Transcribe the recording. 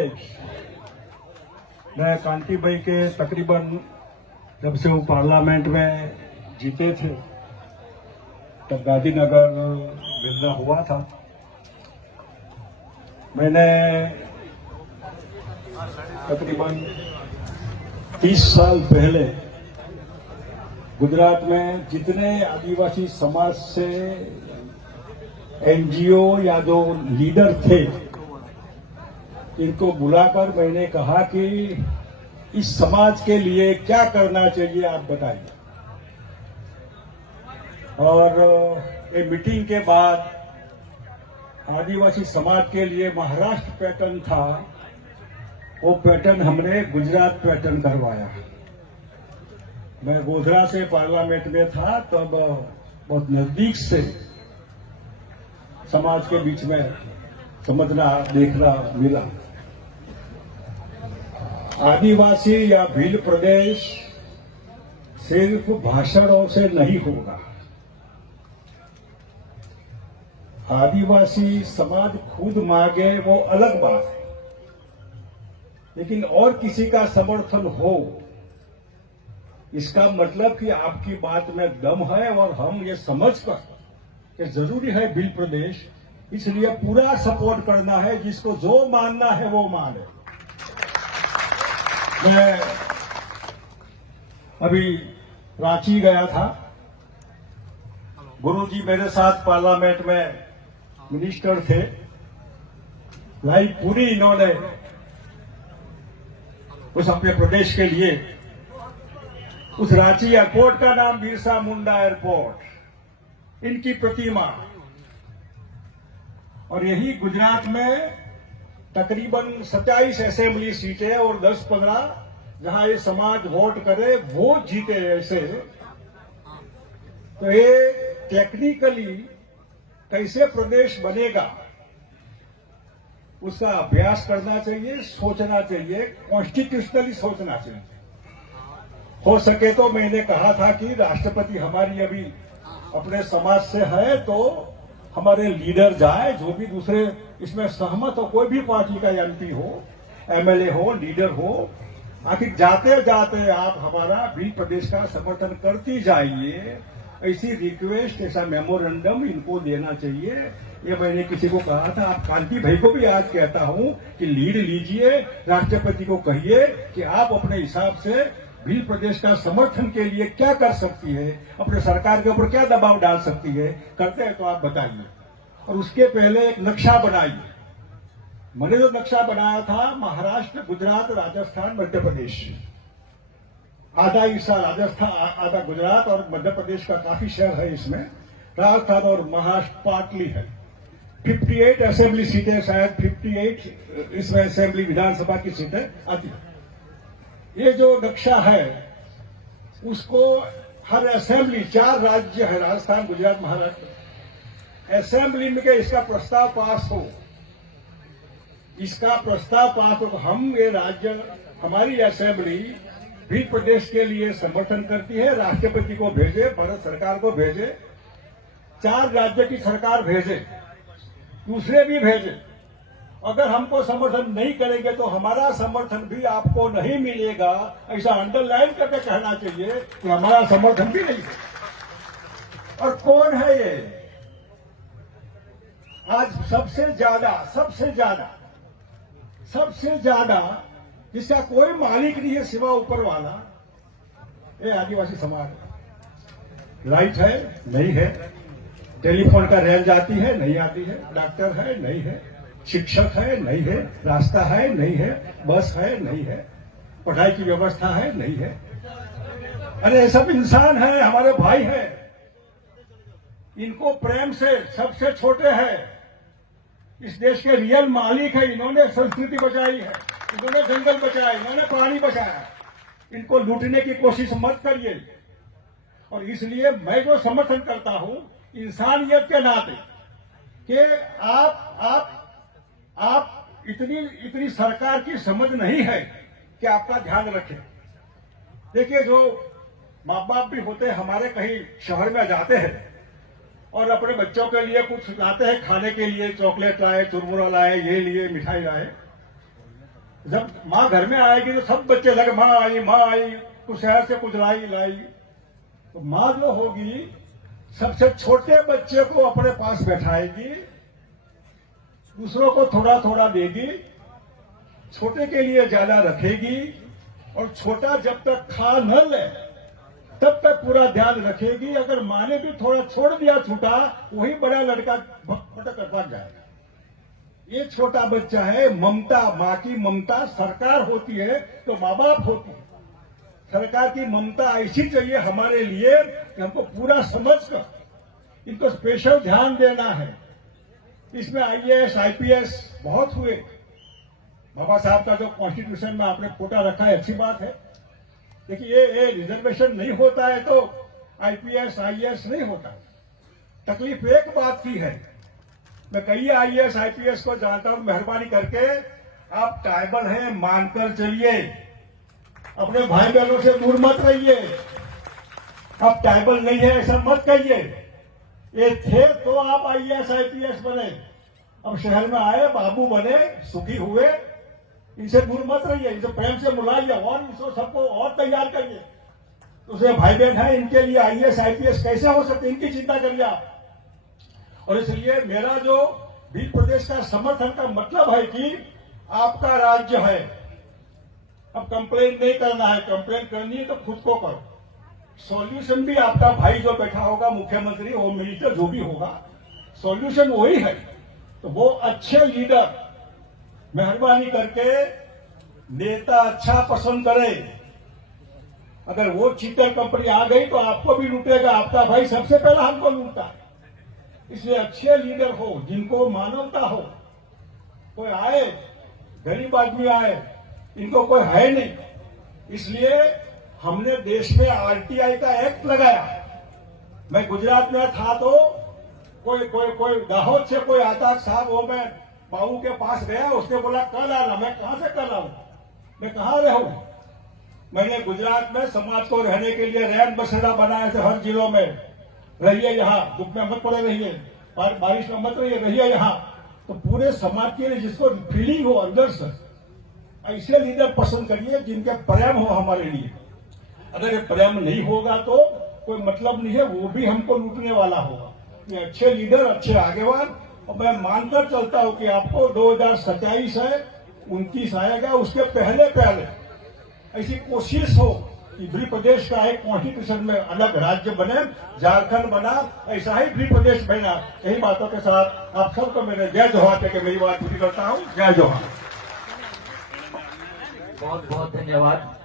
प्रदेश। मैं कांति भाई के तकरीबन जब से वो पार्लियामेंट में जीते थे तब गांधीनगर मिलना हुआ था। मैंने तकरीबन 30 साल पहले गुजरात में जितने आदिवासी समाज से एनजीओ या जो लीडर थे इनको बुलाकर मैंने कहा कि इस समाज के लिए क्या करना चाहिए आप बताइए। और ये मीटिंग के बाद आदिवासी समाज के लिए महाराष्ट्र पैटर्न था, वो पैटर्न हमने गुजरात पैटर्न करवाया। मैं गोधरा से पार्लियामेंट में था तब बहुत नजदीक से समाज के बीच में समझना देखना मिला। आदिवासी या भील प्रदेश सिर्फ भाषणों से नहीं होगा। आदिवासी समाज खुद मांगे वो अलग बात है, लेकिन और किसी का समर्थन हो इसका मतलब कि आपकी बात में दम है और हम ये समझकर कि जरूरी है भील प्रदेश, इसलिए पूरा सपोर्ट करना है। जिसको जो मानना है वो माने। मैं अभी रांची गया था, गुरुजी मेरे साथ पार्लियामेंट में मिनिस्टर थे। लाइफ पूरी इन्होंने उस अपने प्रदेश के लिए, उस रांची एयरपोर्ट का नाम बिरसा मुंडा एयरपोर्ट, इनकी प्रतिमा। और यही गुजरात में तकरीबन 27 असेंबली सीटें और 10-15 जहां ये समाज वोट करे वो जीते। ऐसे तो ये टेक्निकली कैसे प्रदेश बनेगा उसका अभ्यास करना चाहिए, सोचना चाहिए, कॉन्स्टिट्यूशनली सोचना चाहिए। हो सके तो मैंने कहा था कि राष्ट्रपति हमारी अभी अपने समाज से है तो हमारे लीडर जाए, जो भी दूसरे इसमें सहमत हो, कोई भी पार्टी का एमपी हो, एमएलए हो, लीडर हो, आखिर जाते जाते आप हमारा भी प्रदेश का समर्थन करती जाइए। ऐसी रिक्वेस्ट, ऐसा मेमोरेंडम इनको देना चाहिए। ये मैंने किसी को कहा था, आप कांति भाई को भी आज कहता हूं कि लीड लीजिए, राष्ट्रपति को कहिए कि आप अपने हिसाब से भील प्रदेश का समर्थन के लिए क्या कर सकती है, अपने सरकार के ऊपर क्या दबाव डाल सकती है। करते हैं तो आप बताइए। और उसके पहले एक नक्शा बनाइए। मैंने जो नक्शा बनाया था, महाराष्ट्र, गुजरात, राजस्थान, मध्य प्रदेश, आधा हिस्सा राजस्थान, आधा गुजरात और मध्य प्रदेश का काफी शहर है इसमें। राजस्थान और महाराष्ट्र पार्टली है। 58 असेंबली सीटें, शायद 58 इसमें असेंबली विधानसभा की सीटें आती है। ये जो नक्शा है उसको हर असेंबली, 4 राज्य है, राजस्थान, गुजरात, महाराष्ट्र, असेंबली में के इसका प्रस्ताव पास हो, इसका प्रस्ताव पास हो। हम ये राज्य, हमारी असेंबली भी प्रदेश के लिए समर्थन करती है, राष्ट्रपति को भेजे, भारत सरकार को भेजे, 4 राज्य की सरकार भेजे, दूसरे भी भेजे। अगर हमको समर्थन नहीं करेंगे तो हमारा समर्थन भी आपको नहीं मिलेगा, ऐसा अंडरलाइन करके कहना चाहिए कि हमारा समर्थन भी नहीं है। और कौन है ये आज सबसे ज्यादा जिसका कोई मालिक नहीं है सिवा ऊपर वाला, ये आदिवासी समाज। लाइट है नहीं है, टेलीफोन का रेंज आती है नहीं आती है, डॉक्टर है नहीं है, शिक्षक है नहीं है, रास्ता है नहीं है, बस है नहीं है, पढ़ाई की व्यवस्था है नहीं है। अरे सब इंसान है, हमारे भाई है, इनको प्रेम से, सबसे छोटे हैं, इस देश के रियल मालिक है। इन्होंने संस्कृति बचाई है, इन्होंने जंगल बचाया, इन्होंने पानी बचाया। इनको लूटने की कोशिश मत करिए। और इसलिए मैं जो समर्थन करता हूं इंसानियत के नाते कि आप इतनी सरकार की समझ नहीं है कि आपका ध्यान रखें। देखिए, जो माँ बाप भी होते हैं हमारे, कहीं शहर में जाते हैं और अपने बच्चों के लिए कुछ लाते हैं खाने के लिए, चॉकलेट लाए, चुरमुरा लाए, ये लिए, मिठाई लाए। जब माँ घर में आएगी तो सब बच्चे लगे माँ आई, तो शहर से कुछ लाई। तो माँ जो होगी सबसे छोटे बच्चे को अपने पास बैठाएगी, दूसरों को थोड़ा थोड़ा देगी, छोटे के लिए ज्यादा रखेगी, और छोटा जब तक खा न ले तब तक पूरा ध्यान रखेगी। अगर माँ ने भी थोड़ा छोड़ दिया छूटा, वही बड़ा लड़का भटक कर भाग जाएगा। ये छोटा बच्चा है, ममता, माँ की ममता सरकार होती है तो माँ बाप होती है। सरकार की ममता ऐसी चाहिए हमारे लिए कि हमको पूरा समझकर इनको स्पेशल ध्यान देना है। इसमें आईएएस आईपीएस बहुत हुए। बाबा साहब का जो कॉन्स्टिट्यूशन में आपने कोटा रखा है, अच्छी बात है। देखिए ये रिजर्वेशन नहीं होता है तो आईपीएस आईएएस नहीं होता। तकलीफ एक बात की है, मैं कई आईएएस आईपीएस को जानता हूं, मेहरबानी करके आप ट्राइबल हैं मानकर चलिए, अपने भाई बहनों से दूर मत रहिए। आप ट्राइबल नहीं है ऐसा मत कहिए। ये थे तो आप आईएएस आईपीएस बने, अब शहर में आए, बाबू बने, सुखी हुए, इनसे दूर मत रहिए, इनसे प्रेम से बुलाइए और इनको सबको और तैयार करिए। दूसरे भाई बहन हैं, इनके लिए आईएएस आईपीएस कैसे हो सकते, इनकी चिंता करिए आप। और इसलिए मेरा जो भी प्रदेश का समर्थन का मतलब है कि आपका राज्य है, अब कंप्लेन नहीं करना है, कंप्लेन करनी है तो खुद को करो। सॉल्यूशन भी आपका भाई जो बैठा होगा, मुख्यमंत्री, होम मिनिस्टर, जो भी होगा, सॉल्यूशन वही है। तो वो अच्छे लीडर मेहरबानी करके नेता अच्छा पसंद करे। अगर वो चीटर कंपनी आ गई तो आपको भी लूटेगा, आपका भाई सबसे पहला हमको लूटता है। इसलिए अच्छे लीडर हो, जिनको मानवता हो। कोई आए, गरीब आदमी आए, इनको कोई है नहीं, इसलिए हमने देश में आरटीआई का एक्ट लगाया। मैं गुजरात में था तो कोई दाहोद से कोई आता साहब, वो मैं बाबू के पास गया, उसने बोला कल आना। मैं कहां से कल आऊं, मैं कहां रहूं। मैंने गुजरात में समाज को रहने के लिए रैन बसेरा बनाए थे, हर जिलों में रहिए, यहाँ धूप में मत पड़े रहिए, बारिश में मत रहिए यहाँ। तो पूरे समाज के लिए जिसको फीलिंग हो अंदर से, ऐसे लीडर पसंद करिए जिनके प्रेम हो हमारे लिए। अगर ये प्रेम नहीं होगा तो कोई मतलब नहीं है, वो भी हमको लूटने वाला होगा। ये अच्छे लीडर, अच्छे आगेवान, और मैं मानकर चलता हूं कि आपको 2027 है, 29 आएगा, उसके पहले ऐसी कोशिश हो कि भी प्रदेश का एक कॉन्स्टिट्यूशन में अलग राज्य बने, झारखंड बना, ऐसा ही भी प्रदेश बना। यही बातों के साथ आप सबको मैंने जय जोहार कहकर मेरी बात पूरी करता हूं। जय जोहार। बहुत बहुत धन्यवाद।